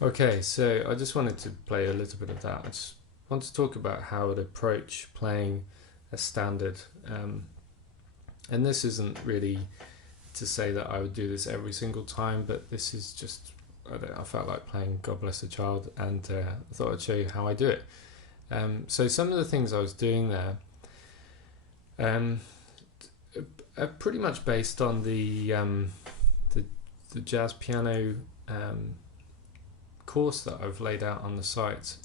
Okay, so I just wanted to play a little bit of that. I just want to talk about how I'd approach playing a standard. And this isn't really to say that I would do this every single time, but this is just, I felt like playing God Bless the Child, and I thought I'd show you how I do it. So some of the things I was doing there um, are pretty much based on the, the jazz piano course that I've laid out on the site,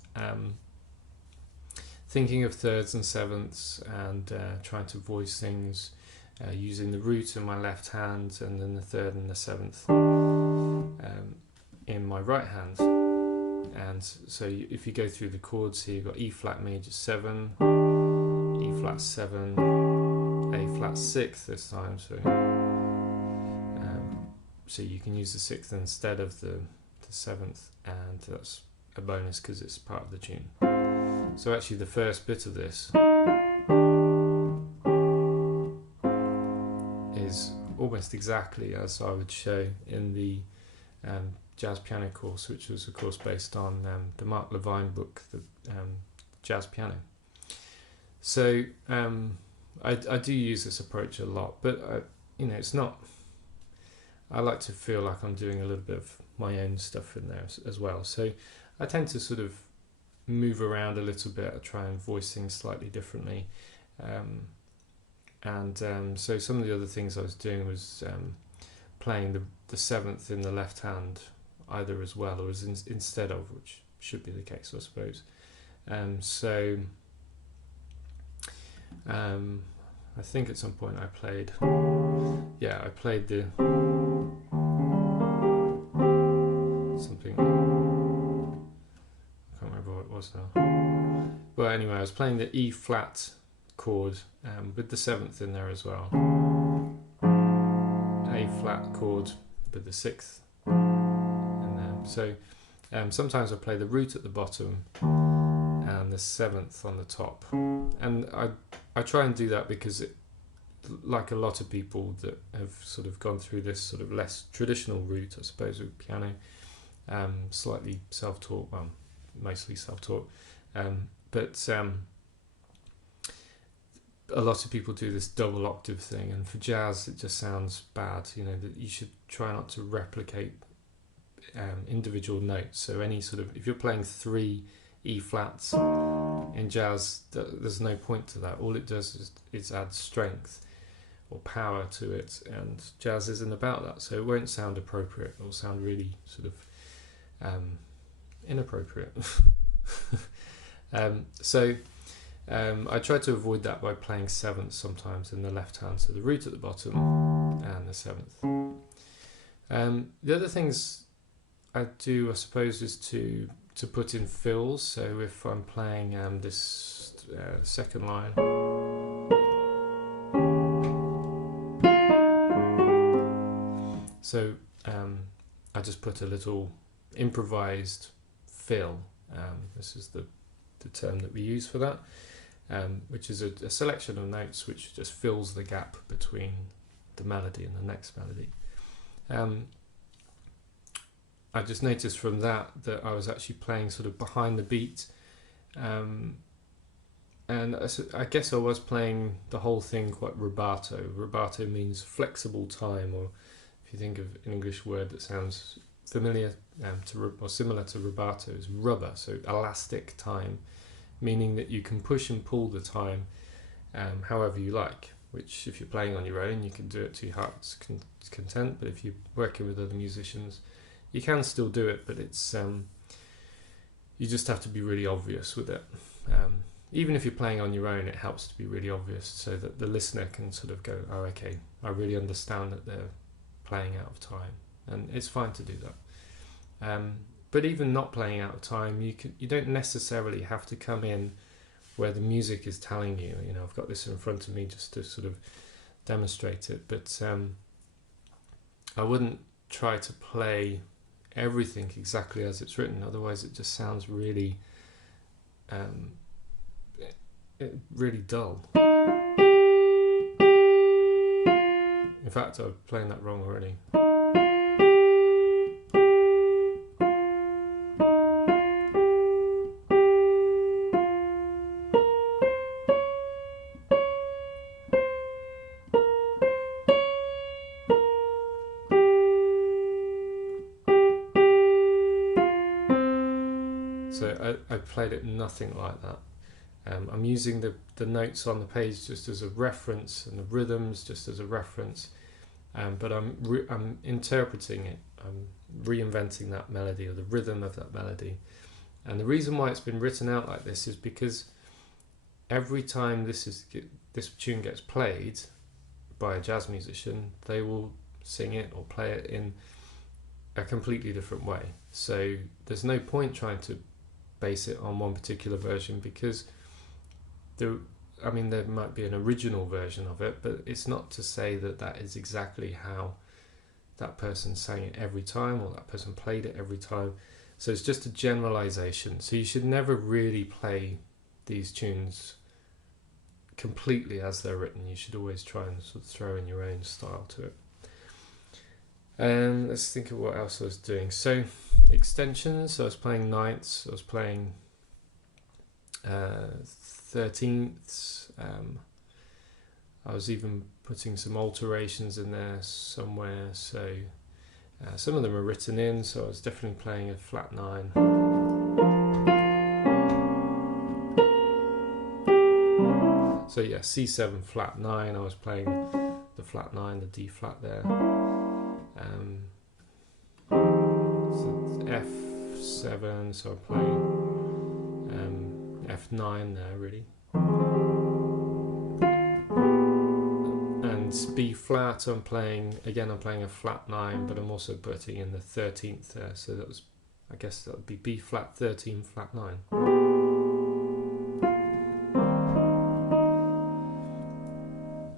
thinking of thirds and sevenths and trying to voice things using the root in my left hand and then the third and the seventh in my right hand. And so if you go through the chords here, you've got E flat major 7, E flat 7, A flat 6 this time, so you can use the 6th instead of the 7th, and that's a bonus because it's part of the tune. So actually the first bit of this is almost exactly as I would show in the jazz piano course, which was of course based on the Mark Levine book, the Jazz Piano. So I do use this approach a lot, but it's not, I like to feel like I'm doing a little bit of my own stuff in there as well. So I tend to sort of move around a little bit. I try and voice things slightly differently. So some of the other things I was doing was playing the 7th in the left hand, either as well or as instead of, which should be the case, I suppose. I think at some point I played the something, I can't remember what it was now. But anyway, I was playing the E flat chord with the 7th in there as well. A flat chord with the 6th. And sometimes I play the root at the bottom and the 7th on the top. And I try and do that because like a lot of people that have sort of gone through this sort of less traditional route, I suppose, with piano, slightly self-taught, well, mostly self-taught, but a lot of people do this double octave thing, and for jazz it just sounds bad. That you should try not to replicate individual notes. So any sort of, if you're playing 3 E flats in jazz, there's no point to that. All it does is add strength or power to it, and jazz isn't about that, so it won't sound appropriate. It will sound really sort of inappropriate. I try to avoid that by playing 7th sometimes in the left hand, so the root at the bottom and the 7th. The other things I do, I suppose, is to put in fills. So if I'm playing this second line, so I just put a little improvised fill. This is the term that we use for that, which is a selection of notes which just fills the gap between the melody and the next melody. I just noticed from that I was actually playing sort of behind the beat, and I guess I was playing the whole thing quite rubato. Rubato means flexible time, or if you think of an English word that sounds familiar or similar to rubato, is rubber, so elastic time, meaning that you can push and pull the time however you like, which if you're playing on your own you can do it to your heart's content, but if you're working with other musicians you can still do it, but it's you just have to be really obvious with it. Even if you're playing on your own, it helps to be really obvious so that the listener can sort of go, oh, okay, I really understand that they're playing out of time, and it's fine to do that. But even not playing out of time, you don't necessarily have to come in where the music is telling you. I've got this in front of me just to sort of demonstrate it, but I wouldn't try to play everything exactly as it's written, otherwise it just sounds really really dull. In fact, I'm playing that wrong already. So I played it nothing like that. I'm using the notes on the page just as a reference and the rhythms just as a reference, but I'm interpreting it. I'm reinventing that melody or the rhythm of that melody. And the reason why it's been written out like this is because every time this tune gets played by a jazz musician, they will sing it or play it in a completely different way. So there's no point trying to base it on one particular version, because there might be an original version of it, but it's not to say that that is exactly how that person sang it every time or that person played it every time. So it's just a generalization. So you should never really play these tunes completely as they're written. You should always try and sort of throw in your own style to it. Let's think of what else I was doing. So extensions, so I was playing ninths, I was playing 13ths, I was even putting some alterations in there somewhere, so some of them are written in, so I was definitely playing a flat 9. So yeah, C7 flat 9, I was playing the flat 9, the D flat there. So F7, so I'm playing F9 there really. And B flat, I'm playing a flat 9, but I'm also putting in the 13th there, so I guess that would be B flat 13 flat 9.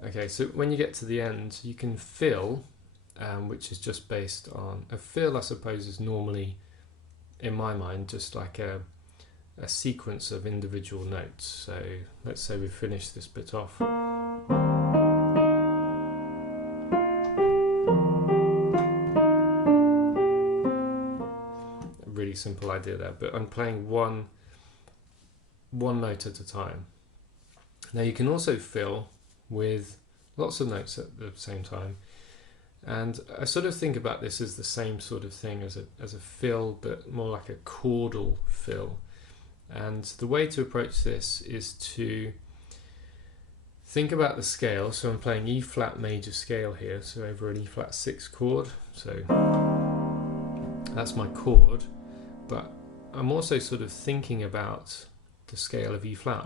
Okay, so when you get to the end, you can fill, which is just based on a fill, I suppose, is normally, in my mind, just like a sequence of individual notes. So let's say we finish this bit off. A really simple idea there, but I'm playing one note at a time. Now you can also fill with lots of notes at the same time, and I sort of think about this as the same sort of thing as a fill, but more like a chordal fill. And the way to approach this is to think about the scale. So I'm playing E flat major scale here, so over an E flat 6 chord, so that's my chord, but I'm also sort of thinking about the scale of E flat.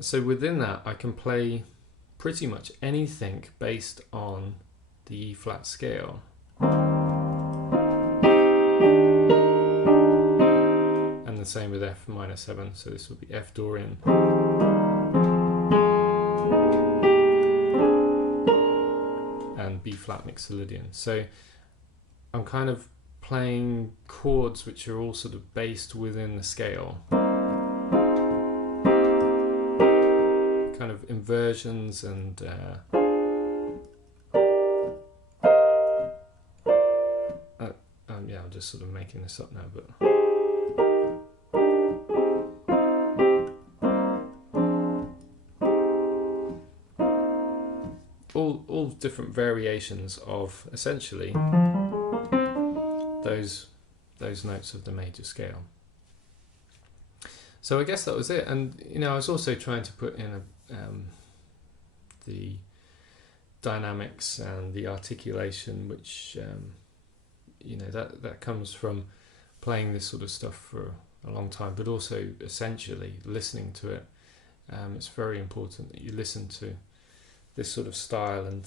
So within that, I can play pretty much anything based on the E flat scale. And the same with F minor 7, so this would be F Dorian. And B flat mixolydian. So I'm kind of playing chords which are all sort of based within the scale. Kind of inversions and I'm just sort of making this up now, but all different variations of essentially those notes of the major scale. So I guess that was it, and I was also trying to put in the dynamics and the articulation, which that comes from playing this sort of stuff for a long time, but also essentially listening to it. It's very important that you listen to this sort of style, and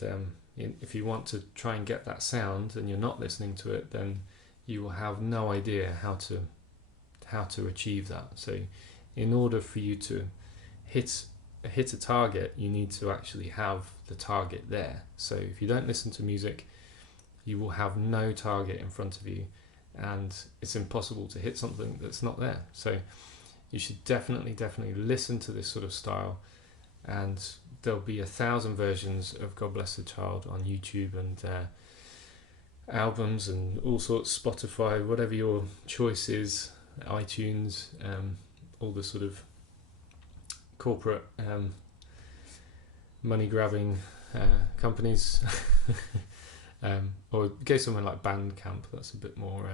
if you want to try and get that sound and you're not listening to it, then you will have no idea how to achieve that. So in order for you to hit a target, you need to actually have the target there. So if you don't listen to music, you will have no target in front of you, and it's impossible to hit something that's not there. So you should definitely listen to this sort of style, and there'll be 1,000 versions of God Bless the Child on YouTube and albums and all sorts, Spotify, whatever your choice is, iTunes, all the sort of corporate money grabbing companies, or go somewhere like Bandcamp. That's a bit more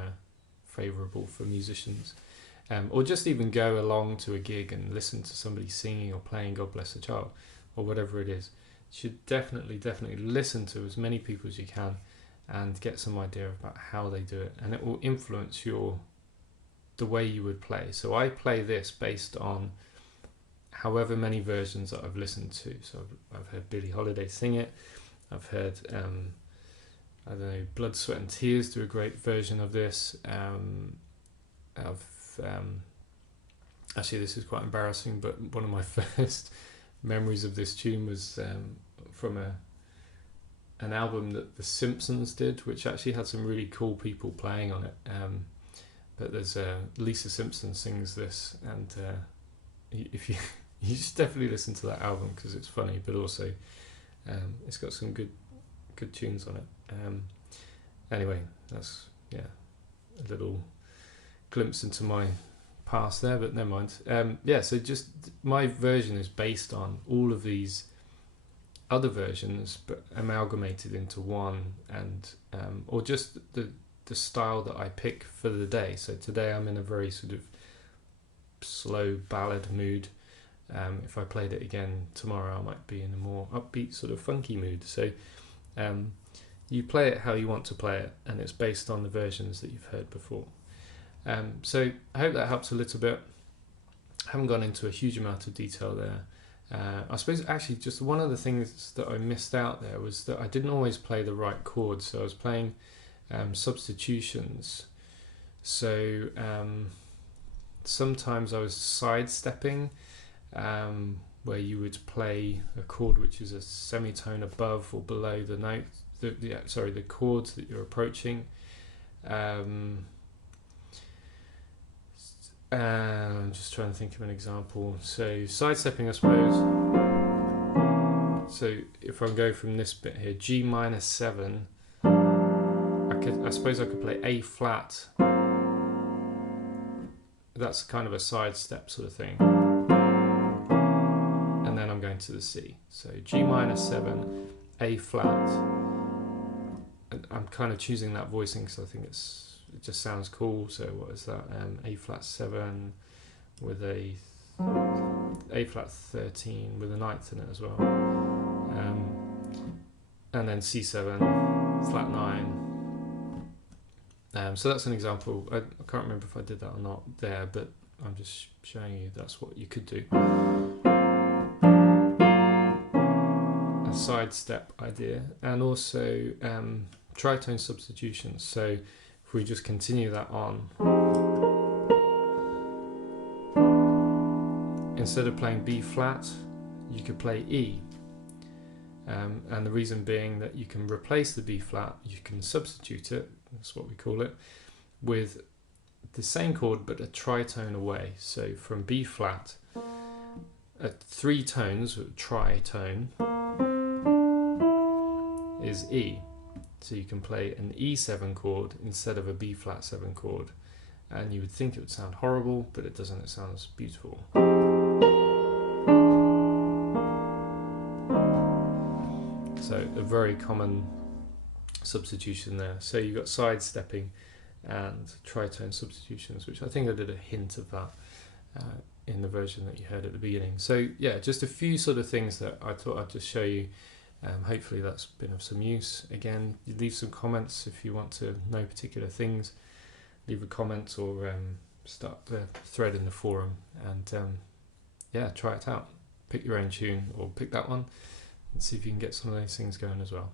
favourable for musicians. Or just even go along to a gig and listen to somebody singing or playing God Bless the Child or whatever it is. You should definitely listen to as many people as you can and get some idea about how they do it, and it will influence the way you would play. So I play this based on however many versions that I've listened to. So I've heard Billie Holiday sing it, I've heard I don't know, Blood, Sweat and Tears do a great version of this. Actually, this is quite embarrassing, but one of my first memories of this tune was from an album that the Simpsons did, which actually had some really cool people playing on it. But there's Lisa Simpson sings this, and if you should definitely listen to that album because it's funny, but also it's got some good tunes on it. Anyway, that's a little glimpse into my past there, but never mind. So just my version is based on all of these other versions, but amalgamated into one, and or just the style that I pick for the day. So today I'm in a very sort of slow ballad mood. If I played it again tomorrow, I might be in a more upbeat sort of funky mood. So you play it how you want to play it, and it's based on the versions that you've heard before. So I hope that helps a little bit. I haven't gone into a huge amount of detail there. I suppose actually just one of the things that I missed out there was that I didn't always play the right chords. So I was playing substitutions. So sometimes I was sidestepping, where you would play a chord which is a semitone above or below the note, the chords that you're approaching. I'm just trying to think of an example. So sidestepping, I suppose. So if I go from this bit here, G minor 7, I suppose I could play A flat. That's kind of a sidestep sort of thing. And then I'm going to the C. So G minor 7, A flat. And I'm kind of choosing that voicing because I think it just sounds cool. So what is that? A flat 7 with A flat 13 with a ninth in it as well. And then C7, flat 9. So that's an example. I can't remember if I did that or not there, but I'm just showing you that's what you could do. A sidestep idea, and also tritone substitutions. So if we just continue that on, instead of playing B flat, you could play E. And the reason being that you can replace the B flat, you can substitute it, that's what we call it, with the same chord but a tritone away. So from B flat, at 3 tones, tritone, is E. So you can play an E7 chord instead of a B flat 7 chord. And you would think it would sound horrible, but it doesn't, it sounds beautiful. So a very common substitution there. So you've got sidestepping and tritone substitutions, which I think I did a hint of that in the version that you heard at the beginning. So yeah, just a few sort of things that I thought I'd just show you. Hopefully that's been of some use. Again, you leave some comments if you want to know particular things. Leave a comment or start the thread in the forum, and try it out. Pick your own tune or pick that one and see if you can get some of those things going as well.